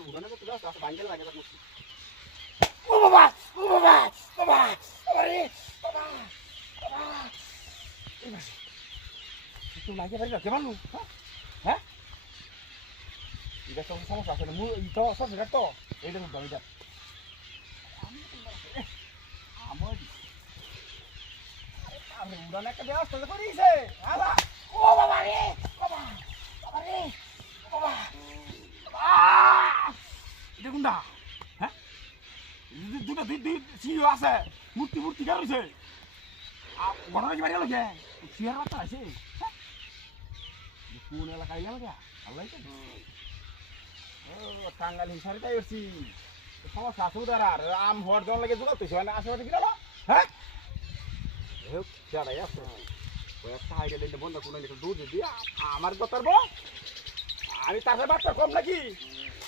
উড়ানে তো তুই আসতে বাঙ্গেল লাগে না ও বাবা ও বাবা বাবা বাবা রে বাবা বাবা তুই লাগে পারি না কেমন হ্যাঁ হ্যাঁ এটা তো সমস্যা আছে না মু তো সব এটা তো এইটা তো দাবিটা আমার আরে উড়ানে একটা ব্যবস্থা করিছে আলা ও বাবা রে বাবা বাবা রে বাবা এটা কোনটা হ্যাঁ দুটা দুই সিও আছে মূর্তি মূর্তি কার হইছে ঘটনা কি বাড়ি গেল কে সিয়ার বাচ্চা আছে কোন এলাকায় গেল কে আল্লাহ ও টাঙ্গাল হিসাবে তাই করছি সমস্যা আছে উদার আর আম হওয়ার জন লাগে জোগাতে মানে আশেপাশে কি হলো হ্যাঁ যারাই আছে একটা হাইডে বন্ধ কোনো দুধ দিয়ে আমার কথা আমি তার বাচ্চা কম নাকি